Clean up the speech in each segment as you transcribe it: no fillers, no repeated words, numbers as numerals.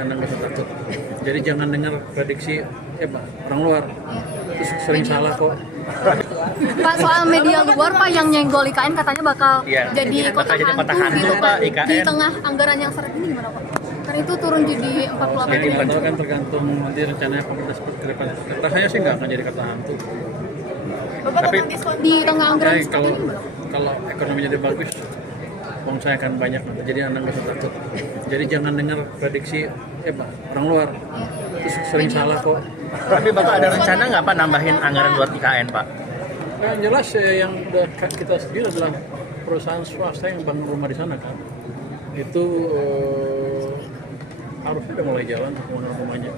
Anda nggak usah takut. Jadi jangan dengar prediksi orang luar. Terus sering salah kok. Pak, soal media luar Pak yang nyenggol IKN katanya bakal jadi kota hantu gitu Pak. Di tengah anggaran yang seret ini gimana Pak? Karena itu turun jadi 48 Jadi miliar. itu kan tergantung nanti rencananya pemerintah seperti ke depan. Rasanya sih nggak akan jadi kata hantu. Tapi Di tengah anggaran ya, seperti ini gimana? kalau ekonominya jadi bagus, uang saya akan banyak nanti. Jadi Anda nggak usah takut. Jadi jangan dengar prediksi orang luar. Terus sering salah kok. Tapi Bapak ada rencana nggak Pak nambahin anggaran buat IKN Pak? Yang jelas yang udah kita setujui adalah perusahaan swasta yang bangun rumah di sana kan. Itu harusnya udah mulai jalan bangunan rumahnya.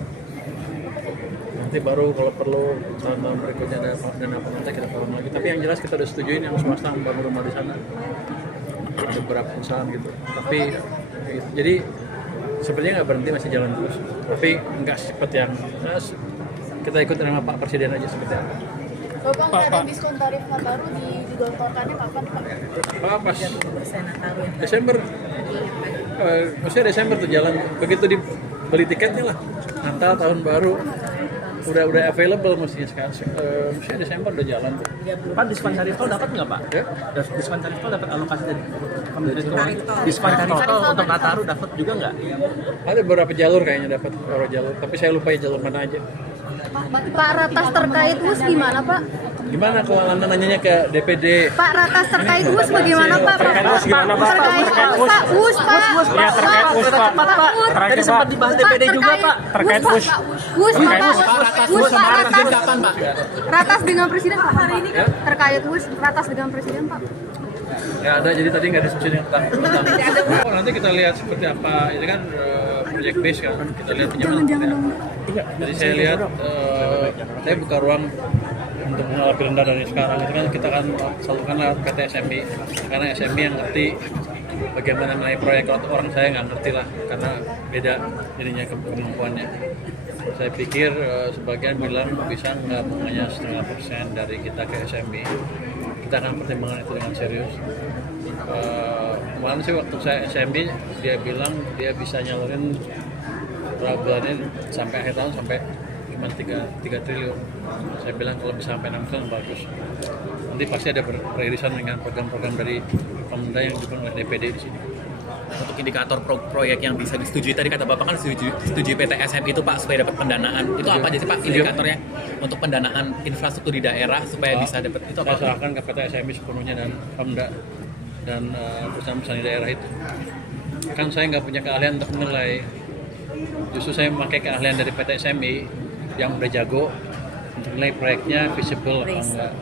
Nanti baru kalau perlu tahun berikutnya ada dana pemerintah kita bangun lagi. Tapi yang jelas kita udah setujuin yang swasta bangun rumah di sana. Ada beberapa perusahaan gitu. Tapi jadi sepertinya nggak berhenti, masih jalan terus. Tapi nggak seperti yang kita ikut dengan Pak Presiden aja seperti apa. Bapak ada diskon tarif Nataru digelontorkannya kapan Pak? Pas Desember, maksudnya Desember tuh jalan. Begitu dibeli tiketnya lah, Natal tahun baru udah available mestinya sekarang. Mestinya Desember udah jalan tuh. Pak, diskon tarif tol dapat nggak Pak? Ya? Diskon tarif tol dapat alokasi dari Kementerian Keuangan? Diskon tarif tol untuk Nataru dapat juga nggak? Ada beberapa jalur kayaknya dapat beberapa jalur, tapi saya lupa ya jalur mana aja. Pak, ratas terkait US gimana Pak? Gimana kalau Anda nanyanya ke DPD? Pak, ratas terkait US bagaimana Pak? Terkait US gimana Pak? Terkait Pak, US Pak. Ya terkait US Pak. Tadi sempat dibahas DPD juga Pak. Terkait US. US Pak. US Pak, ratas dengan presiden Pak hari ini kan? Terkait US ratas dengan presiden Pak. Ya ada, jadi tadi nggak diskusi tentang nanti kita lihat seperti apa. Ini kan project base kan, kita lihat pinjaman. Jadi saya lihat saya buka ruang untuk bunga lebih rendah dari sekarang. Itu kan kita kan salurkan lewat PT SMI, karena SMI yang ngerti bagaimana mengenai proyek. Kalau orang saya nggak ngerti lah, karena beda jadinya kemampuannya. Saya pikir sebagian bilang bisa nggak bunganya 0,5% dari kita ke SMI. Kita akan pertimbangkan itu dengan serius. Kemarin sih waktu saya SMB, dia bilang dia bisa nyalurin berapa bulannya sampai akhir tahun sampai cuma 3 triliun. Saya bilang kalau bisa sampai 6 triliun bagus. Nanti pasti ada peririsan dengan program-program dari pemerintah yang didukung oleh DPD di sini. Untuk indikator proyek yang bisa disetujui, tadi kata Bapak kan setujui PT SMI itu Pak supaya dapat pendanaan. Itu apa aja sih Pak indikatornya untuk pendanaan infrastruktur di daerah supaya bisa dapat itu apa? Saya serahkan ke PT SMI sepenuhnya dan Pemda dan perusahaan-perusahaan di daerah itu. Kan saya nggak punya keahlian untuk menilai. Justru saya memakai keahlian dari PT SMI yang udah jago untuk menilai proyeknya visible apa enggak.